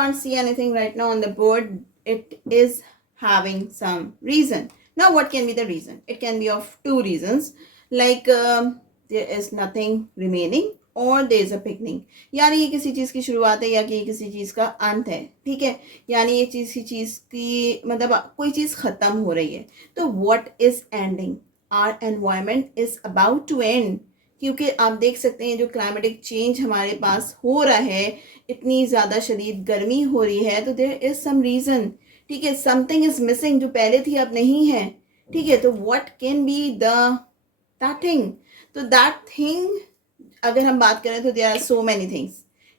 can't see anything right now on the board, it is having some reason. Now, what can be the reason? It can be of two reasons, like there is nothing remaining और there is a beginning. यानी ये किसी चीज़ की शुरुआत है या कि ये किसी चीज़ का अंत है, ठीक है. यानी ये चीज़ की मतलब कोई चीज़ ख़त्म हो रही है. तो what is ending? Our environment is about to end. क्योंकि आप देख सकते हैं जो क्लाइमेटिक चेंज हमारे पास हो रहा है, इतनी ज़्यादा शदीद गर्मी हो रही है, तो देयर इज़ सम रीज़न, ठीक है. समथिंग इज़ मिसिंग, जो पहले थी अब नहीं है, ठीक है. तो what can be that thing? तो दैट थिंग अगर हम बात करें तो there are so many things,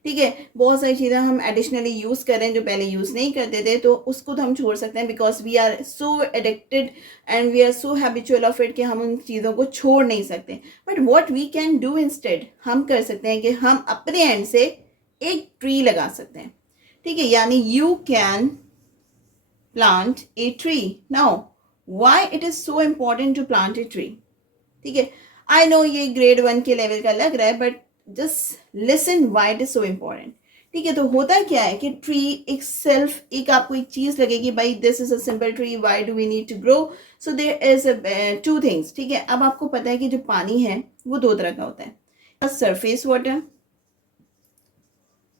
ठीक है. बहुत सारी चीज़ें हम एडिशनली यूज़ कर रहे हैं जो पहले यूज़ नहीं करते थे, तो उसको तो हम छोड़ सकते हैं because we are so addicted and we are so habitual of it कि हम उन चीज़ों को छोड़ नहीं सकते. But what we can do instead, हम कर सकते हैं कि हम अपने एंड से एक ट्री लगा सकते हैं, ठीक है. यानी you can plant a tree. Now why it is so important to plant a tree, ठीक है. आई नो ये ग्रेड 1 के लेवल का लग रहा है, but just listen why it is so important, ठीक है. तो होता क्या है कि ट्री एक सेल्फ एक आपको एक चीज़ लगेगी, भाई this is a simple tree, why do we need to grow. So there is two things, ठीक है. अब आपको पता है कि जो पानी है वो दो तरह का होता है, सरफेस वाटर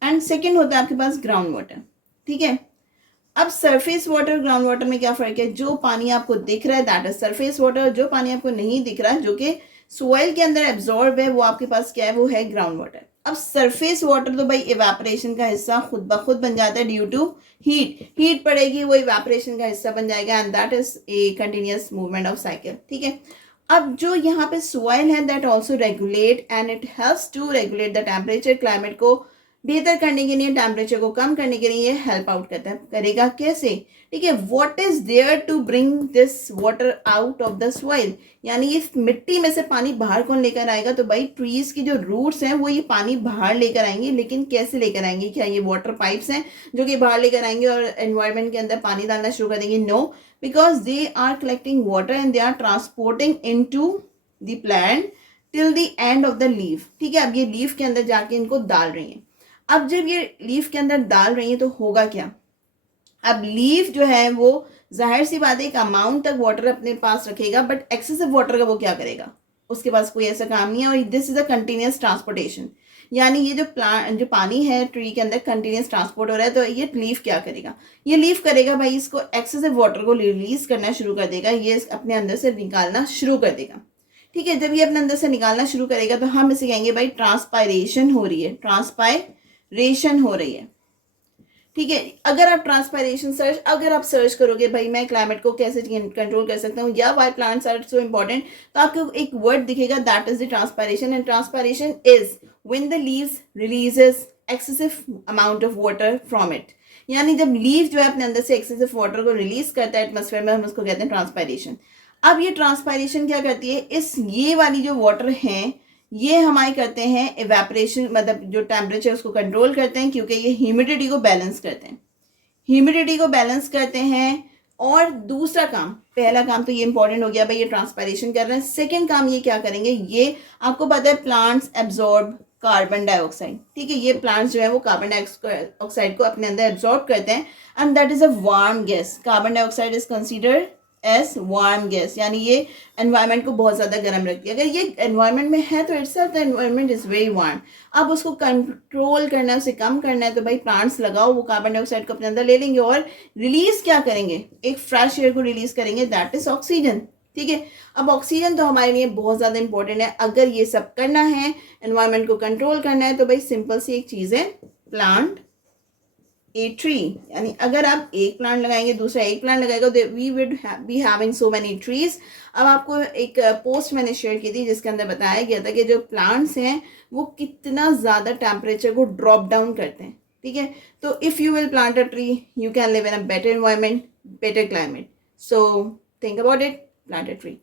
एंड सेकेंड होता है आपके पास ग्राउंड वाटर, ठीक है. अब सरफेस वाटर ग्राउंड वाटर में क्या फ़र्क है? जो पानी आपको दिख रहा है दैट इज सरफेस वाटर, जो पानी आपको नहीं दिख रहा है जो कि सोइल के अंदर एब्जॉर्ब है, वो आपके पास क्या है? वो है ग्राउंड वाटर. अब सरफेस वाटर तो भाई इवेपोरेशन का हिस्सा खुद ब खुद बन जाता है ड्यू टू हीट पड़ेगी, वो इवेपोरेशन का हिस्सा बन जाएगा and that is a continuous movement of cycle, ठीक है. अब जो यहाँ पे सोइल है that also regulate and it helps to regulate the temperature, climate को बेहतर करने के लिए, टेम्परेचर को कम करने के लिए हेल्प आउट करता है. करेगा कैसे? ठीक है. What is there to bring this water out of the soil, यानी इस मिट्टी में से पानी बाहर कौन लेकर आएगा? तो भाई ट्रीज की जो रूट्स हैं वो ये पानी बाहर लेकर आएंगे. लेकिन कैसे लेकर आएंगे? क्या ये वाटर पाइप्स हैं जो कि बाहर लेकर आएंगे और एनवायरमेंट के अंदर पानी डालना शुरू कर देंगे? No, because they are collecting water and they are transporting into the plant till the end of the leaf, ठीक है. अब ये लीफ के अंदर जाके इनको डाल रही हैं. अब जब ये लीफ के अंदर डाल रही है तो होगा क्या? अब लीफ जो है वो जाहिर सी बात है एक अमाउंट तक वाटर अपने पास रखेगा, बट एक्सेसिव वाटर का वो क्या करेगा? उसके पास कोई ऐसा काम नहीं है. और this is a continuous transportation, यानी ये जो पानी है ट्री के अंदर कंटिन्यूस ट्रांसपोर्ट हो रहा है. तो ये लीफ क्या करेगा? ये लीफ करेगा भाई इसको एक्सेसिव वाटर को रिलीज करना शुरू कर देगा, ये अपने अंदर से निकालना शुरू कर देगा, ठीक है. जब ये अपने अंदर से निकालना शुरू करेगा तो हम इसे कहेंगे भाई ट्रांसपायरेशन हो रही है, ट्रांसपायरेशन हो रही है, ठीक है. अगर आप ट्रांसपायरेशन अगर आप सर्च करोगे भाई मैं क्लाइमेट को कैसे कंट्रोल कर सकता हूँ या why plants are so important, तो आपको एक वर्ड दिखेगा that is the transpiration. And transpiration is when the leaves releases excessive amount of water from it, यानी जब लीव जो है अपने अंदर से एक्सेसिव वाटर को रिलीज करता है एटमोसफेयर में, हम उसको कहते हैं ट्रांसपायरेशन. अब ये ट्रांसपायरेशन क्या करती है? ये वाली जो वाटर हैं ये हमारे करते हैं इवेपोरेशन, मतलब जो टेम्परेचर उसको कंट्रोल करते हैं, क्योंकि ये ह्यूमिडिटी को बैलेंस करते हैं, ह्यूमिडिटी को बैलेंस करते हैं. और दूसरा काम, पहला काम तो ये इंपॉर्टेंट हो गया भाई ये ट्रांसपायरेशन कर रहे हैं. सेकेंड काम ये क्या करेंगे? ये आपको पता है प्लांट्स एब्जॉर्ब कार्बन डाइऑक्साइड, ठीक है. ये प्लांट्स जो है वो कार्बन डाइऑक्साइड को अपने अंदर एब्जॉर्ब करते हैं and that is a warm gas. Carbon dioxide is considered as warm gas, यानी ये एनवायरनमेंट को बहुत ज़्यादा गर्म रखती है. अगर ये एनवायरनमेंट में है तो itself the environment is very warm. अब उसको कंट्रोल करना है, उसे कम करना है, तो भाई प्लांट्स लगाओ, वो कार्बन डाइऑक्साइड को अपने अंदर ले लेंगे और रिलीज क्या करेंगे? एक फ्रेश एयर को रिलीज करेंगे, दैट इज ऑक्सीजन, ठीक है. अब ऑक्सीजन तो हमारे लिए बहुत ज़्यादा इंपॉर्टेंट है. अगर ये सब करना है, एनवायरनमेंट को कंट्रोल करना है, तो भाई सिंपल सी एक चीज़ है, प्लांट ए ट्री. यानी अगर आप एक प्लांट लगाएंगे, दूसरा एक प्लांट लगाएगा, we would be having so many trees. अब आपको एक पोस्ट मैंने शेयर की थी जिसके अंदर बताया गया था कि जो प्लांट्स हैं वो कितना ज़्यादा टेम्परेचर को ड्रॉप डाउन करते हैं, ठीक है. तो if you will plant a tree you can live in a better environment, better climate. So think about it, plant a tree.